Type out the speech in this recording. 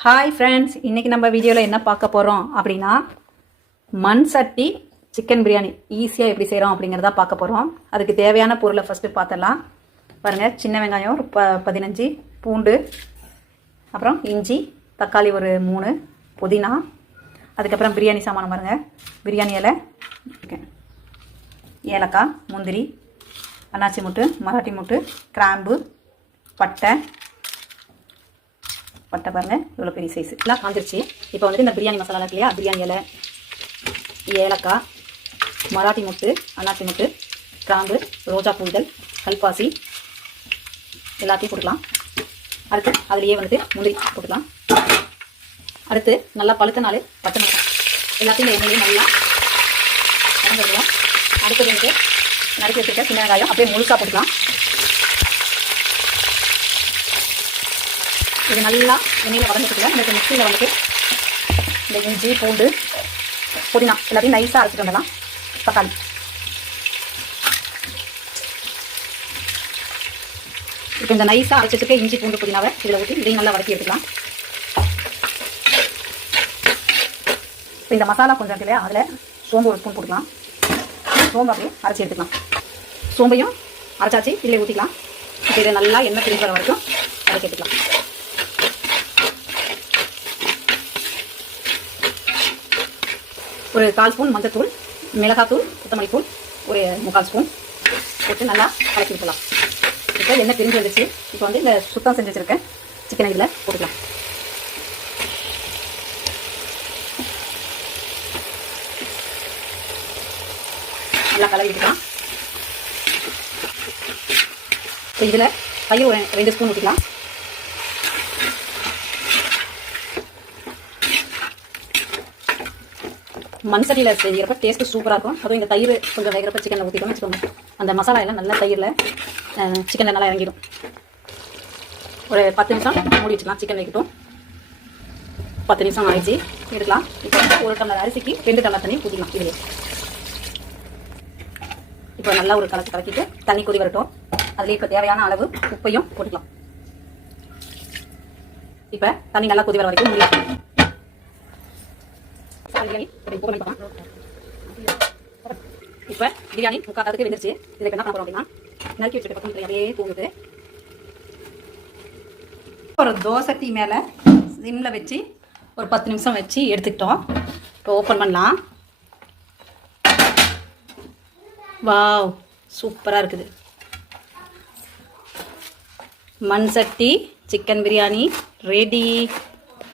Hi friends இன்றைக்கி நம்ம வீடியோவில் என்ன பார்க்க போகிறோம் அப்படின்னா மண் சட்டி சிக்கன் பிரியாணி ஈஸியாக எப்படி செய்கிறோம் அப்படிங்கிறத பார்க்க போகிறோம் அதுக்கு தேவையான பொருளை ஃபஸ்ட்டு பார்த்துடலாம் பாருங்கள் சின்ன வெங்காயம் ஒரு ப பதினஞ்சு பூண்டு அப்புறம் இஞ்சி தக்காளி ஒரு மூணு புதினா அதுக்கப்புறம் பிரியாணி சாமானம் பாருங்கள் பிரியாணி இலை ஏலக்காய் முந்திரி அன்னாச்சி முட்டு மராட்டி முட்டு கிராம்பு பட்டை பட்டை பாருங்க. இவ்வளோ பெரிய சைஸ் எல்லாம் காஞ்சிருச்சு. இப்போ வந்துட்டு இந்த பிரியாணி மசாலா இருக்கு இல்லையா? பிரியாணி இலை ஏலக்காய் மராட்டி முட்டு அண்ணாச்சி முட்டு கிராம்பு ரோஜா பூந்தல் கல்பாசி எல்லாத்தையும் போட்டுக்கலாம். அடுத்து அதுலேயே வந்துட்டு முந்திரி போட்டுக்கலாம். அடுத்து நல்லா பழுத்த நாள் பச்சை மிளகாய். எல்லாத்தையும் இந்த நல்லா நடந்துடலாம் அடுத்தது வந்துட்டு நறுக்கி வச்சுருக்க சின்ன வெங்காயம் அப்படியே முழுசாக போட்டுக்கலாம். இது நல்லா எண்ணெயில் வதங்கிட்டுக்கலாம் இந்த மிக்சியில் வந்துட்டு இந்த இஞ்சி பூண்டு புதினா எல்லாத்தையும் நைஸாக அரைச்சிட்டு வந்துடலாம் தக்காளி. இப்போ இந்த நைஸாக அரைச்சி இஞ்சி பூண்டு புதினாவை இதில் ஊற்றி இதையும் நல்லா வதக்கி எடுத்துக்கலாம். இப்போ இந்த மசாலா கொஞ்சம் இல்லையா அதில் சோம்பு ஒரு ஸ்பூன் போட்டுக்கலாம். சோம்பு அப்படியே அரைச்சி எடுத்துக்கலாம். சோம்பையும் அரைச்சாச்சு இதில் ஊற்றிக்கலாம் இப்போ இதை நல்லா எண்ணெய் பிரிஞ்சு வர வரைக்கும் வதக்கி எடுத்துக்கலாம். ஒரு கால் ஸ்பூன் மஞ்சத்தூள் மிளகாத்தூள் கொத்தமல்லி தூள் ஒரு முக்கால் ஸ்பூன் போட்டு நல்லா கலக்கி விட்டுலாம். இப்போ எண்ணெய் பிரிஞ்சு வந்துச்சு இப்போ வந்து இந்த சுத்தம் செஞ்சு வச்சுருக்கேன். சிக்கனை இதில் போட்டுக்கலாம். நல்லா கலக்கி இப்போ இதில் தயிர் ஒரு ரெண்டு ஸ்பூன் ஊற்றிக்கலாம் மண் சட்டியில் செய்கிறப்ப டேஸ்ட்டு சூப்பராக இருக்கும். அதுவும் இந்த தயிர் கொஞ்சம் வேகிறப்ப சிக்கனில் ஊற்றிக்கணும் வச்சுக்கோங்க. அந்த மசாலா எல்லாம் நல்லா தயிரில் சிக்கனில் நல்லா இறங்கிடும். ஒரு பத்து நிமிஷம் மூடி வச்சுக்கலாம். சிக்கன் வைக்கட்டும் பத்து நிமிஷம் ஆயிடுச்சு. எடுக்கலாம். இப்போ வந்து ஒரு டம்ளர் அரிசிக்கு ரெண்டு டம்ளர் தண்ணி ஊற்றிக்கலாம் இதுலேயே இப்போ நல்லா ஒரு கலக்கு கலக்கிட்டு தண்ணி கொதி வரட்டும். அதுலேயே இப்போ தேவையான அளவு உப்பையும் போட்டுக்கலாம். இப்போ தண்ணி நல்லா கொதி வர வரைக்கும் முடியும் பிரியாணி பண்ணி பார்க்கலாம் இப்போ பிரியாணி முக்கால் கலக்கு வெந்துருச்சு இதுக்கு என்ன பண்ண போகிறோம் அப்படின்னா நறுக்கி வச்சுட்டு பக்கம் அப்படியே தூங்குது ஒரு தோசை மேலே சிம்மில் வச்சு ஒரு பத்து நிமிஷம் வச்சு எடுத்துக்கிட்டோம். இப்போ ஓப்பன் பண்ணலாம். வாவ் சூப்பராக இருக்குது. மண் சட்டி சிக்கன் பிரியாணி ரெடி